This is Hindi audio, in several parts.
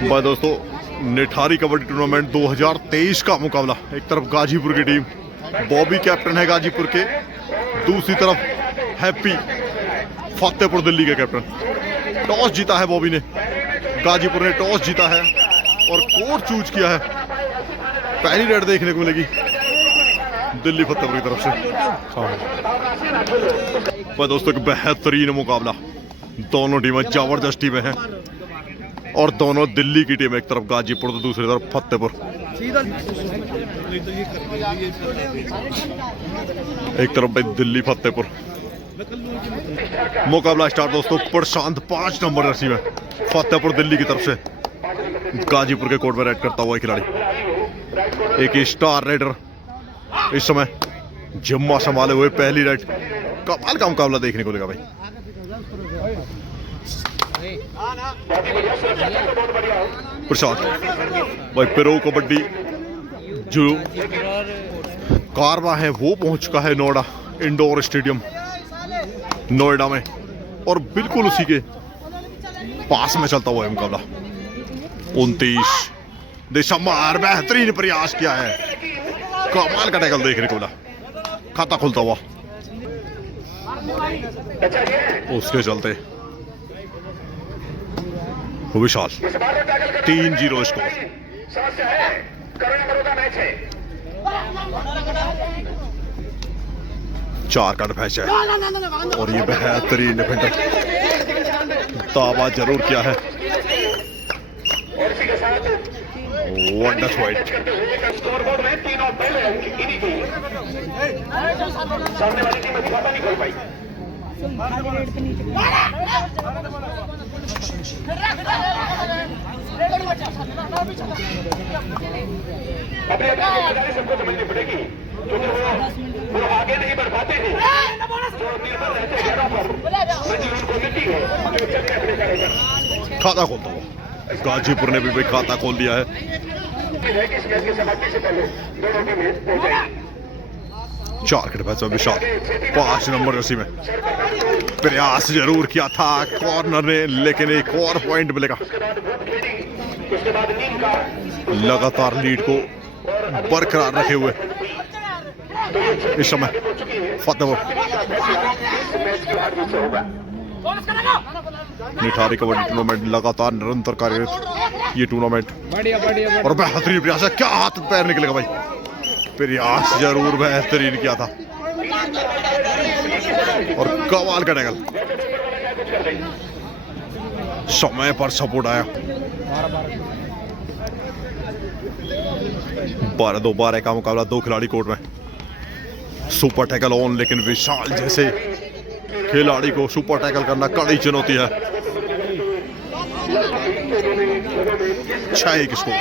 भाई दोस्तों, निठारी कबड्डी टूर्नामेंट 2023 का मुकाबला। एक तरफ गाजीपुर की टीम, बॉबी कैप्टन है गाजीपुर के, दूसरी तरफ हैप्पी फतेहपुर दिल्ली के कैप्टन। टॉस जीता है बॉबी ने, गाजीपुर ने टॉस जीता है और कोर्ट चूज किया है। पहली रेड देखने को मिलेगी दिल्ली फतेहपुर की तरफ से। भाई दोस्तों, एक बेहतरीन मुकाबला, दोनों टीमें जबरदस्त टीमें हैं और दोनों दिल्ली की टीम। एक तरफ गाजीपुर तो दूसरी तरफ फतेहपुर। एक तरफ भाई दिल्ली फतेहपुर। मुकाबला स्टार्ट दोस्तों। प्रशांत 5 नंबर जर्सी में फतेहपुर दिल्ली की तरफ से गाजीपुर के कोर्ट में रेड करता हुआ खिलाड़ी। एक स्टार रेडर इस समय जिम्मा संभाले हुए, पहली रेड। कमाल का मुकाबला देखने को मिलेगा भाई। प्रशांत भाई, प्रो कबड्डी जो कारवा है वो पहुंच चुका है नोएडा इंडोर स्टेडियम नोएडा में, और बिल्कुल उसी के पास में चलता हुआ है मुकाबला। 29 दिसंबर, बेहतरीन प्रयास किया है, कमाल का टैकल देखने को मिला, खाता खुलता हुआ। उसके चलते विशाल 3-0 स्कोर। चार का मैच है और ये बेहतरीन डिफेंडर दावा जरूर किया है। वंडर वाइट सामने वाली टीम अभी खाता नहीं खोल पाई। अपनी जिम्मेदारी सबको समझनी पड़ेगी, क्योंकि वो आगे नहीं बढ़ पाते हैं, जो निर्भर रहते हैं जगह पर, मंजिल उनको मिलती है जो चलते अपने करेगा। खाता खोलता हुआ गाजीपुर ने भी भाई खाता खोल दिया है। इस मैच की समाप्ति से पहले दोनों टीमें पहुंच 4 के डिफेंस में विशाल 5 नंबर जर्सी में प्रयास जरूर किया था कॉर्नर ने, लेकिन एक और पॉइंट मिलेगा। लगातार लीड को बरकरार रखे हुए इस समय फतेहपुर। निठारी कबड्डी टूर्नामेंट लगातार निरंतर कार्यरत ये टूर्नामेंट, और बेहतरीन प्रयास है। क्या हाथ पैर निकलेगा भाई, प्रयास जरूर बेहतरीन किया था और कमाल का टैकल, समय पर सपोर्ट आया। 12-12 का मुकाबला, 2 खिलाड़ी कोर्ट में। सुपर टैकल ऑन, लेकिन विशाल जैसे खिलाड़ी को सुपर टैकल करना कड़ी चुनौती है। 6 स्कोर।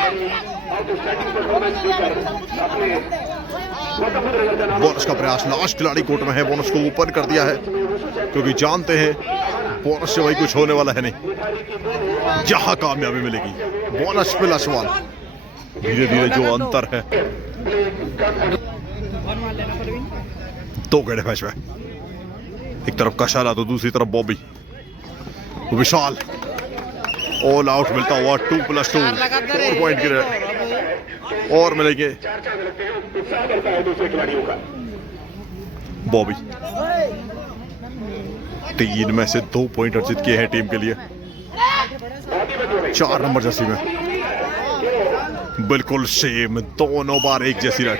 बोनस का प्रयास, लास्ट खिलाड़ी कोर्ट में है, बोनस को ऊपर कर दिया है क्योंकि जानते हैं बोनस से वही कुछ होने वाला है नहीं, जहां कामयाबी मिलेगी बोनस प्लस 1। धीरे धीरे जो अंतर है 2 के डिफेंस में, एक तरफ कशाला तो दूसरी तरफ बॉबी। विशाल ऑल आउट मिलता हुआ 2+2 4 पॉइंट गिरे और मिलेंगे बॉबी। 3 में से 2 पॉइंट अर्जित किए हैं टीम के लिए। 4 नंबर जर्सी में बिल्कुल सेम, दोनों बार एक जैसी रेड।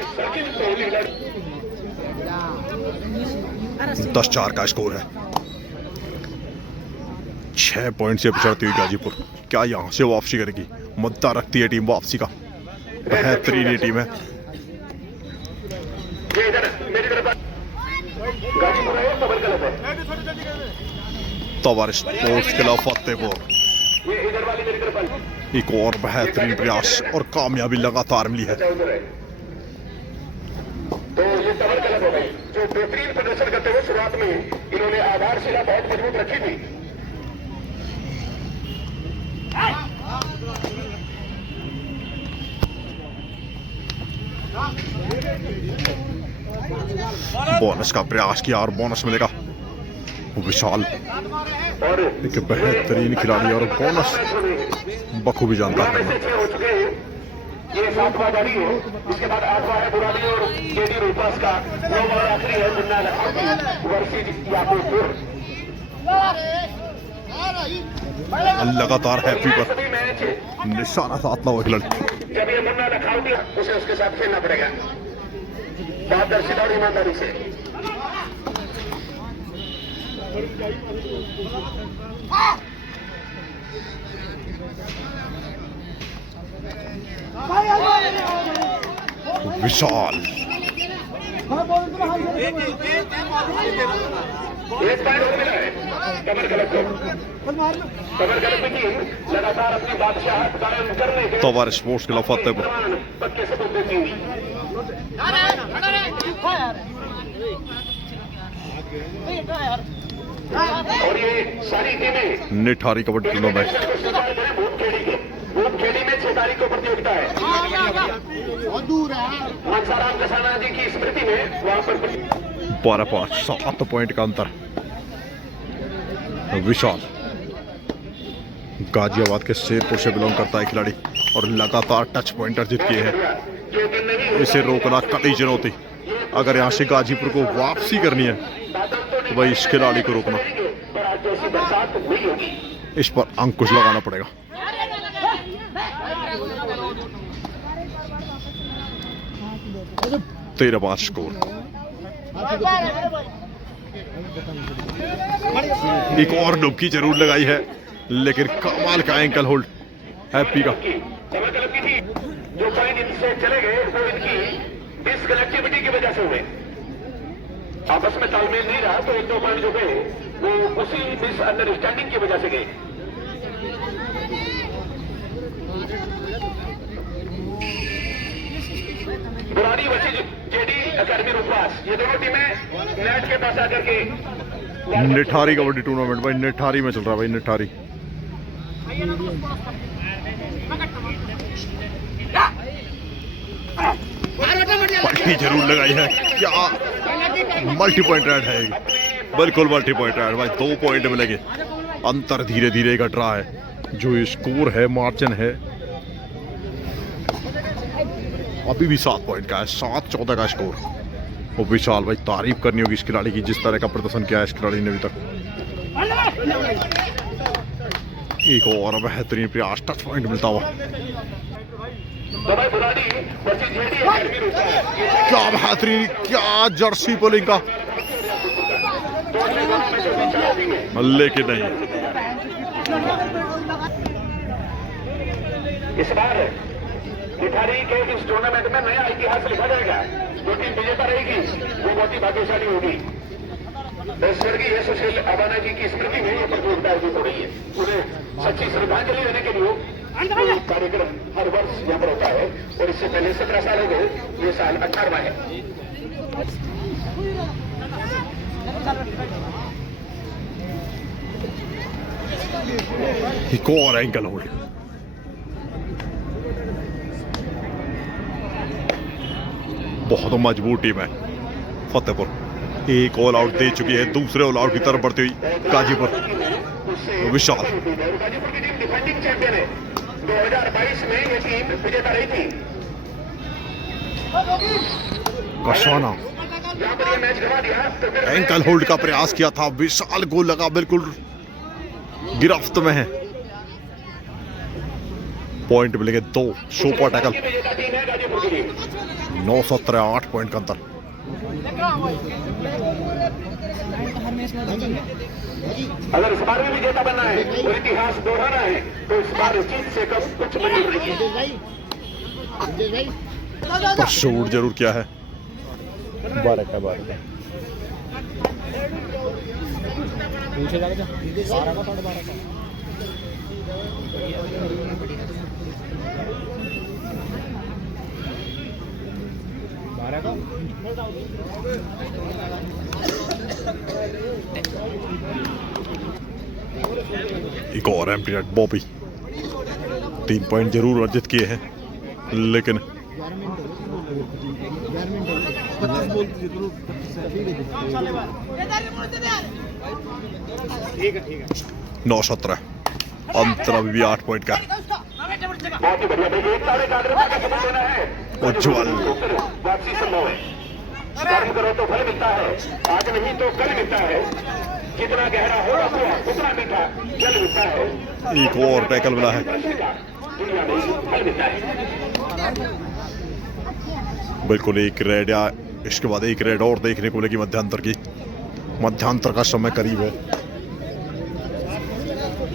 10-4 का स्कोर है। 6 पॉइंट से पिछड़ती हुई गाजीपुर क्या यहां से वापसी करेगी? मुद्दा रखती है टीम वापसी का। बेहतरीन ये टीम है। तवार स्पोर्ट्स क्लब फतेहपुर, एक और बेहतरीन प्रयास और कामयाबी लगातार मिली है। तो ये तवर क्लब हो गई, जो बेहतरीन प्रदर्शन करते हुए शुरुआत में इन्होंने आधारशिला बहुत मजबूत रखी थी। बोनस का प्रयास किया और बोनस मिलेगा। विशाल और एक बेहतरीन खिलाड़ी और बोनस बखूबी जानता है। हो चुके हैं, ये 7वां बारी है। इसके बाद 8वां है बुराड़ी और केडी रूपास का। 9वां आखिरी है मुन्ना लखावटी वर्सेस याकूबपुर। लगातार हैप्पी पर निशाना साधता हुआ खिलाड़ी। जब ये मुन्ना लखावटी उसे उसके साथ खेलना पड़ेगा पारदर्शिता और ईमानदारी से। विशाल एक पॉइंट हो मिला है कमर गलत को। कमर गलत की टीम लगातार अपनी बादशाहत कायम करने के तवार स्पोर्ट्स क्लब फतेहपुर। पक्के सबूत देती हुई और ये सारी टीमें निठारी कबड्डी टूर्नामेंट भूमखेड़ी में 6 तारीख को प्रतियोगिता है। मनसाराम कसाना जी की स्मृति में वहां पर 12-5 7 पॉइंट का अंतर। विशाल गाजियाबाद के शेरपुर से बिलोंग करता है खिलाड़ी और लगातार टच पॉइंटर जीत किए हैं। इसे रोकना कड़ी चुनौती। अगर यहाँ से गाजीपुर को वापसी करनी है तो भाई इस खिलाड़ी को रोकना, इस पर अंकुश लगाना पड़ेगा। तेरह 5 स्कोर। एक और डुबकी जरूर लगाई है लेकिन कमाल का एंकल होल्ड हैप्पी का। जो पॉइंट इनसे चले गए वो इनकी डिसकनेक्टिविटी की वजह से हुए। आपस में तालमेल नहीं रहा तो 1-2 पॉइंट जो गए वो उसी मिसअंडरस्टैंडिंग की वजह से गए। बुराड़ी वर्सेस जेडी अकेडमी रूपास, ये दोनों टीमें नेट के पास आकर के निठारी कबड्डी टूर्नामेंट भाई निठारी में चल रहा है भाई निठारी। पट्टी जरूर लगाई है। क्या मल्टी पॉइंट राइड है, बिल्कुल मल्टी पॉइंट राइड भाई। 2 पॉइंट मिलेंगे। अंतर धीरे धीरे घट रहा है। जो स्कोर है मार्जिन है अभी भी 7 पॉइंट का है। 7-14 का स्कोर। और विशाल भाई तारीफ करनी होगी इस खिलाड़ी की, जिस तरह का प्रदर्शन किया है इस खिलाड़ी ने अभी तक। एक और बेहतरीन प्रयास, टच पॉइंट मिलता हुआ। क्या बेहतरीन, क्या जर्सी पोलिंग का, लेकिन नहीं। इस बार निठारी के इस टूर्नामेंट में नया इतिहास लिखा जाएगा। जो टीम विजेता रहेगी वो बहुत ही भाग्यशाली होगी। स्वर्गीय सुशील अबाना जी की स्मृति में यह प्रतियोगिता आयोजित हो रही है। उन्हें सच्ची श्रद्धांजलि देने के लिए कार्यक्रम हर वर्ष यहाँ पर होता है और इससे पहले 17 साल हो गए, ये साल 18वां है। एक और एंकल होल्ड। बहुत मजबूत टीम है फतेहपुर। एक ऑल आउट दे चुकी है, दूसरे ऑल आउट की तरफ बढ़ती हुई गाजीपुर। विशाल गाजीपुर की टीम डिफेंडिंग चैंपियन है। 2022 में ये टीम विजेता रही थी। कशाना यहाँ पर ये मैच गवा दिया तो फिर एंकल होल्ड का प्रयास किया था। विशाल को लगा बिल्कुल गिरफ्त में है। पॉइंट मिलेंगे 2। Super tackle. विजेता टीम है गाजीपुर की टीम। 9-17 8 पॉइंट का अंतर। अगर इस बार भी विजेता बनना है और इतिहास दोहराना है तो इस बार जीत से कम कुछ मंजूर नहीं है। पर शूट जरूर किया है। 12 का एक और एम्प्टी नेट बॉबी 3 पॉइंट जरूर अर्जित किए हैं लेकिन 9-17 अंतर अभी भी 8 पॉइंट का। बहुत ही बढ़िया भाई, एक तारे एकाग्रता का सबूत देना है। उज्ज्वल वापसी संभव है। कर्म करो तो फल मिलता है, आज नहीं तो कल मिलता है। जितना गहरा होगा कुआं उतना मीठा जल मिलता है। एक और टैकल मिला है। दुनिया में फल मिलता है। बिल्कुल एक रेड या इसके बाद एक रेड और देखने को मिलेगी मध्यांतर की। मध्यांतर का समय करीब है।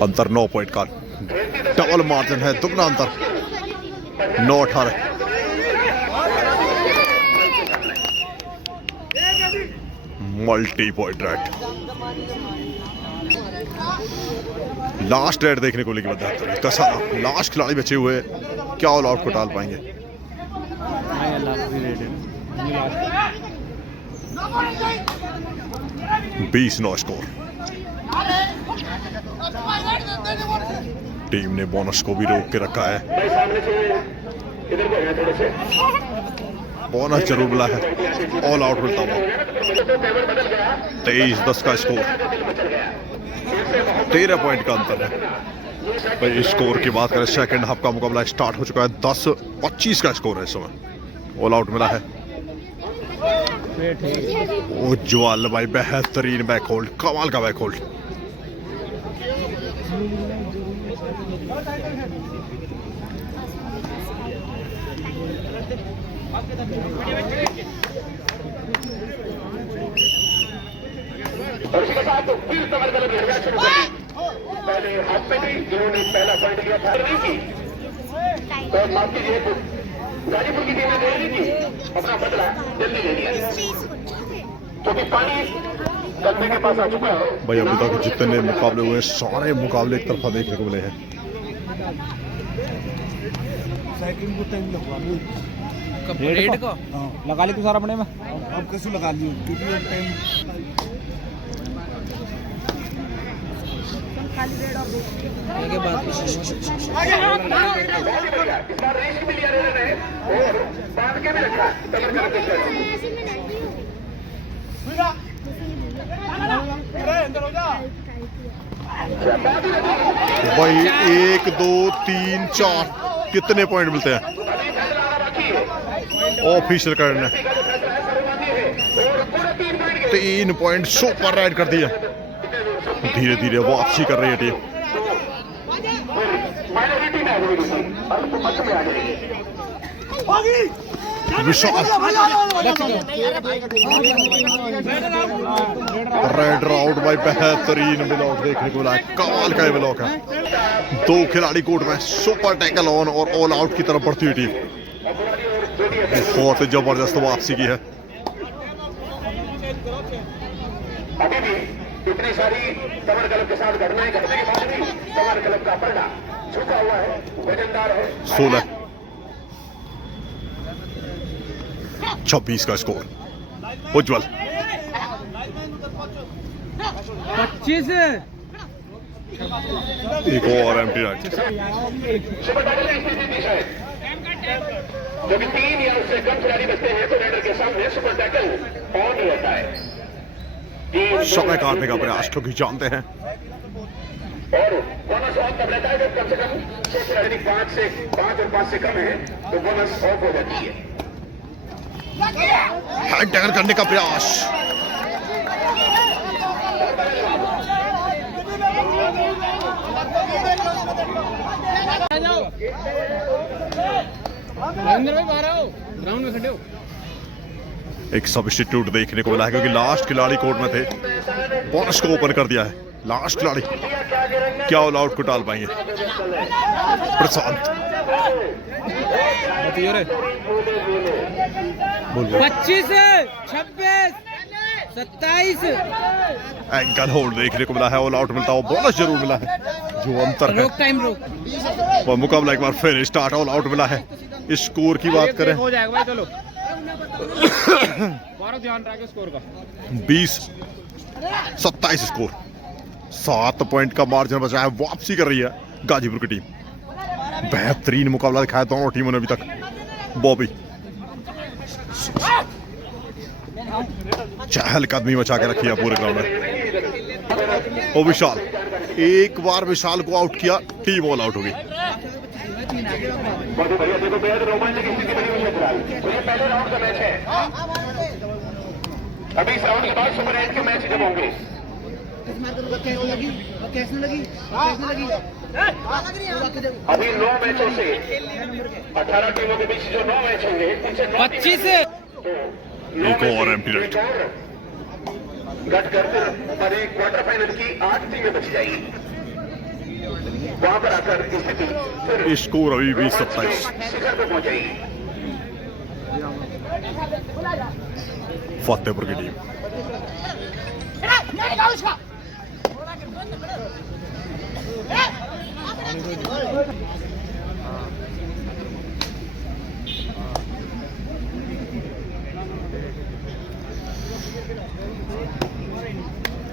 अंतर 9 पॉइंट का, डबल मार्जिन है, दुगना अंतर 9-18। Multi point red, last red देखने को मिलेगी मध्यांतर। कसाना लास्ट खिलाड़ी बचे हुए, क्या ऑल आउट को टाल पाएंगे। 20-9 स्कोर। टीम ने बोनस को भी रोक के रखा है। भाई सामने से इधर को है थोड़े से। बोनस जरूर मिला है, ऑल आउट मिलता हुआ। 23-10 का स्कोर, 13 पॉइंट का अंतर है। भाई स्कोर की बात करें, सेकंड हाफ का मुकाबला स्टार्ट हो चुका है। 10-25 का स्कोर है इस समय। ऑल आउट मिला है। उज्ज्वल भाई बेहतरीन बैक होल्ड, कमाल का बैक होल्ड। और इसके साथ फिर कमर गलत लड़का शुरू कर दी। पहले हाथ में भी जिन्होंने पहला पॉइंट लिया था नहीं की, तो माफ कीजिए, गाजीपुर की टीम ने देरी की, अपना बदला जल्दी ले लिया, क्योंकि पानी गलबे के पास आ चुका है। भाई अभी तक जितने मुकाबले हुए सारे मुकाबले एक तरफा देखने को मिले हैं। रेड का लगा ली तू सारा अपने में। अब कैसे लगा ली, क्योंकि टाइम के बाद इस बार रेस भी लिया ने और बांध के भी रखा। भाई 1 2 3 4 कितने पॉइंट मिलते हैं ऑफिशियल करने। 3 पॉइंट सुपर राइड कर दिया। धीरे धीरे वापसी कर रही है टीम। विशाल रेड राउट भाई बेहतरीन ब्लॉक देखने को मिला। कमाल का ब्लॉक है। 2 खिलाड़ी कोर्ट में, सुपर टैकल ऑन और ऑल आउट की तरफ बढ़ती हुई टीम। बहुत जबरदस्त वापसी की है। अभी भी इतनी सारी कमर गलब के साथ घटनाएं घटने के बाद भी कमर गलब का पलड़ा झुका हुआ है, वजनदार है। 16-26 का स्कोर। उज्ज्वल 25 एक और एम्प्टी राइट। सुपर टाइगर की स्थिति थी शायद, जब 3 या उससे कम खिलाड़ी बचते हैं तो रेडर के सामने सुपर टैकल ऑन ही होता है। समय काटने का प्रयास, क्योंकि जानते हैं और बोनस ऑन तब रहता है जब कम से कम 6 खिलाड़ी 5 और 5 से कम है तो बोनस ऑफ हो जाती है। हैंड टैकल करने का प्रयास। ग्राउंड में खड़े हो। एक सब्स्टिट्यूट देखने को मिला है, क्योंकि लास्ट खिलाड़ी कोर्ट में थे। बोनस को ओपन कर दिया है। लास्ट खिलाड़ी क्या ऑल आउट को टाल पाएंगे। प्रशांत 25 26 27 एंकल होल्ड देखने को मिला है। ऑल आउट मिलता हुआ बोनस जरूर मिला है। जो अंतर है रोक टाइम रोक। वो मुकाबला एक बार फिर स्टार्ट। ऑल आउट मिला है। स्कोर की बात करें, हो जाएगा भाई, चलो ध्यान रखें स्कोर का। 20-27 स्कोर। 7 पॉइंट का मार्जिन बचा है। वापसी कर रही है गाजीपुर की टीम। बेहतरीन मुकाबला दिखाया दोनों टीमों ने अभी तक। बॉबी चहल कदमी मचा के रखी है पूरे ग्राउंड में। और विशाल, एक बार विशाल को आउट किया, टीम ऑल आउट हो गई। बहुत ही बढ़िया, देखो बेहद रोमांचक स्थिति बनी हुई है फिलहाल। तो ये पहले राउंड का मैच है। अभी इस राउंड के बाद सुपर 8 के मैच जब होंगे। अभी 9 मैचों से 18 टीमों के बीच जो 9 मैच होंगे उनसे 25 एक और एम्प्टी राइट। घट कर फिर हमारे क्वार्टर फाइनल की 8 टीमें बच जाएगी। वहां पर आकर स्थिति फिर स्कोर अभी भी 27। शिखर पर पहुंचेगी। फतेहपुर की टीम।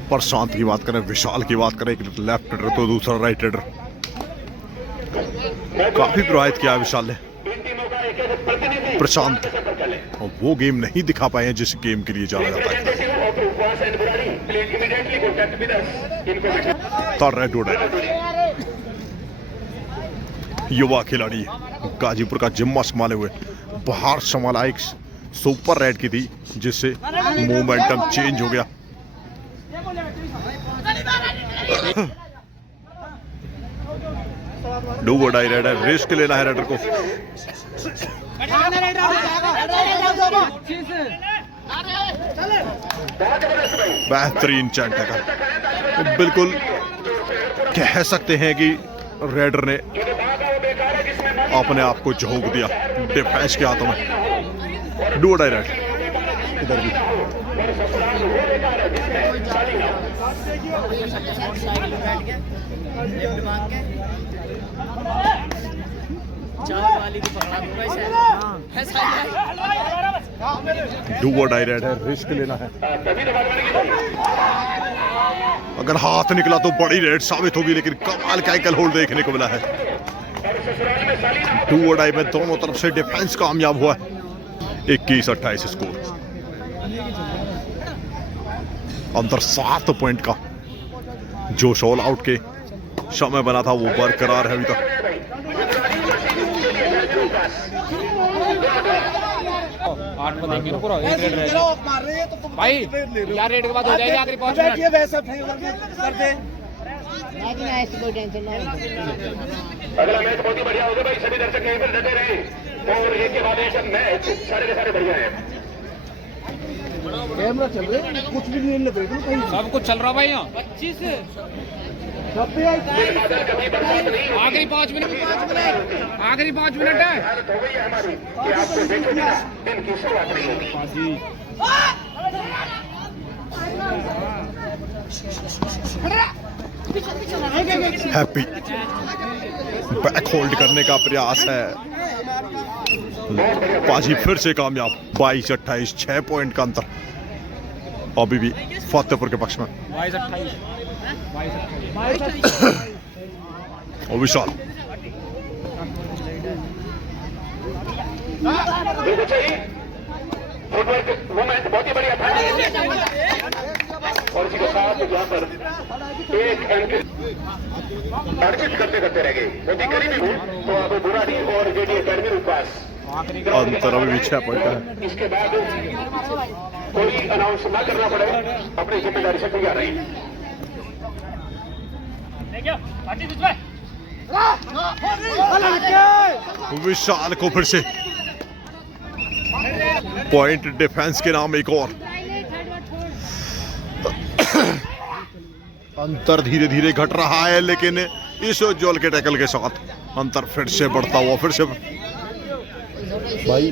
प्रशांत की बात करें, विशाल की बात करें, एक लेफ्ट हेडर तो दूसरा राइट हेडर। काफी प्रभावित किया विशाल ने प्रशांत, और वो गेम नहीं दिखा पाए हैं जिस गेम के लिए जाना जाता है। युवा खिलाड़ी गाजीपुर का जिम्मा संभाले हुए बाहर संभाला, एक सुपर रेड की थी जिससे मोमेंटम चेंज हो गया। डू और डाई रेड है, रिस्क लेना है रेडर को। बेहतरीन चैंट है, बिल्कुल कह सकते हैं कि रेडर ने अपने आप को झोंक दिया डिफेंस के हाथों में। डू और डाई रेड इधर भी डू और डाई रेड है, रिस्क लेना है। अगर हाथ निकला तो बड़ी रेड साबित होगी, लेकिन कमाल का एकल होल्ड देखने को मिला है। डू और डाई में दोनों तरफ से डिफेंस कामयाब हुआ है। 21-28 स्कोर, अंतर 7 पॉइंट का। जो शॉल आउट के समय बना था वो बरकरार है अभी तक। 8 को देंगे पूरा एक रेड रहेगा भाई। क्या रेड के बाद हो जाएगी आखिरी 5 मिनट। अगला मैच बहुत ही बढ़िया होगा भाई, सभी दर्शक यहीं पर डटे रहे और एक के बाद एक मैच सारे के सारे बढ़िया है। कैमरा चल रहा है, कुछ भी नहीं लग रहा, सब कुछ चल रहा भाई यहाँ। 25 आखिरी 5 मिनट, आखिरी 5 मिनट है। हालत हो गई है हमारी कि आपको देखो बिना दिन की शुरुआत नहीं होगी। हैप्पी बैक होल्ड करने का प्रयास है, पाजी फिर से कामयाब। 22-28, 6 पॉइंट का अंतर अभी भी फतेहपुर के पक्ष में। 22-28 और विशाल मोमेंट बहुत ही बढ़िया था और इसी के साथ यहाँ पर एक अंक अर्जित करते करते रह गए। बहुत ही करीबी हूँ तो अब बुराड़ी और जेडी अकेडमी के पास अंतर अभी भी 6 पॉइंट का है। इसके बाद कोई अनाउंस ना करना पड़े, अपनी जिम्मेदारी से तैयार रही। विशाल को फिर से पॉइंट डिफेंस के नाम एक और। अंतर धीरे धीरे घट रहा है, लेकिन इस उज्ज्वल के टैकल के साथ अंतर फिर से बढ़ता हुआ, फिर से भाई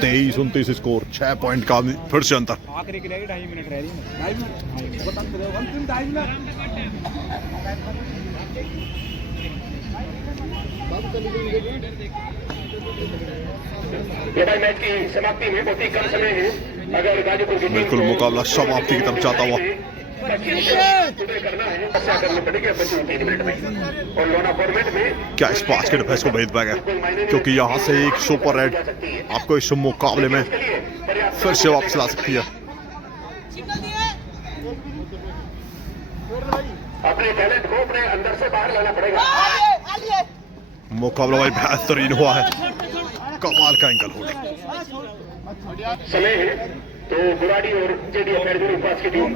23-29 स्कोर, 6 पॉइंट का फिर से अंतर। आखिरी की रहेगी 2.5 मिनट रह रही है। 2.5 मिनट ये भाई मैच की समाप्ति में बहुत ही कम समय है। अगर गाजीपुर की बिल्कुल मुकाबला समाप्ति की तरफ जाता हुआ करना है करनी पड़ेगी 3 मिनट में। और लोना फॉर्मेट में क्या इस पास के डिफेंस को भेद पाएगा, क्योंकि यहाँ से एक सुपर रेड आपको इस मुकाबले में फिर से वापस ला सकती है। अपने टैलेंट को अपने अंदर से बाहर लाना पड़ेगा। मुकाबला भाई बेहतरीन हुआ है, कमाल का एंकल होल्ड। समय है तो बुराड़ी और जेडी अकेडमी पास की टीम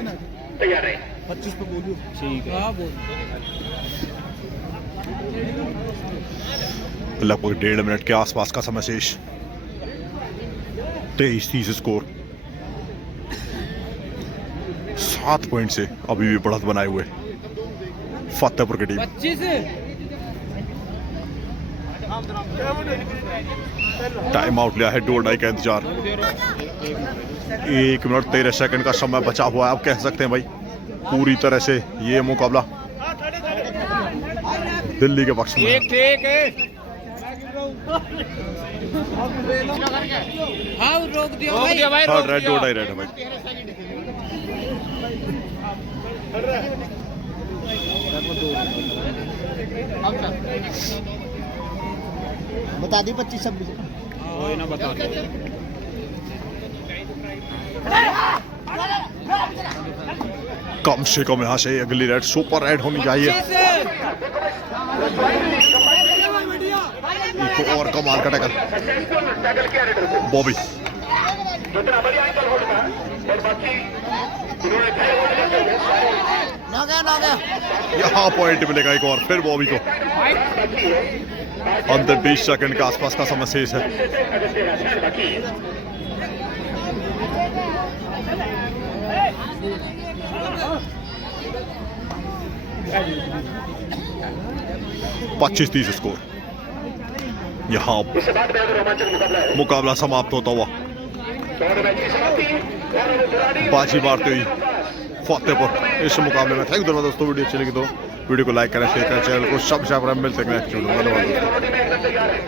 तैयार है। 25 पे बोलियो। ठीक है। लगभग 1.5 मिनट के आसपास का समय शेष। 23-30 स्कोर। 7 पॉइंट से अभी भी बढ़त बनाए हुए फतेहपुर की टीम। 25 टाइम आउट लिया है, 2.5 का इंतजार। 1 मिनट 13 सेकंड का समय बचा हुआ है। आप कह सकते हैं भाई पूरी तरह से ये मुकाबला दिल्ली के पक्ष में। ठीक है। हाँ रोक दिया भाई। हाँ रेड 2.5 रेड है भाई। बता दी 25-26 ना बता दो। कम से कम यहाँ से अगली रेड सुपर रेड होनी चाहिए। एक और कमाल का टैकल बॉबी। जितना बढ़िया एंकल होल्ड था और बाकी उन्होंने ना गया यहाँ पॉइंट मिलेगा एक और फिर बॉबी को। अंदर 20 सेकंड के आसपास का समय शेष है। बाकी 25-30 स्कोर। यहाँ इसके बाद में रोमांचक मुकाबला है। मुकाबला समाप्त होता हुआ दोनों मैच की समाप्ति और बुराड़ी बाजी मारते हुई फतेहपुर इस मुकाबले में। थैंक यू दोस्तों, वीडियो अच्छी लगी तो वीडियो को लाइक करें, शेयर करें, चैनल को सब्सक्राइब करें। मिलते हैं नेक्स्ट वीडियो में। धन्यवाद दोस्तों। में एकदम तैयार है।